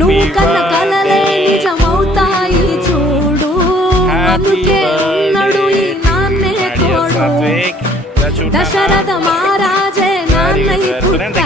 నువ్వు కన్న కలలే నిజమవుతాయి చూడు, అందుకే ఉన్నాడు ఈ నాన్నే తోడు. దశరథ మహారాజే నాన్నై పుట్టాడు.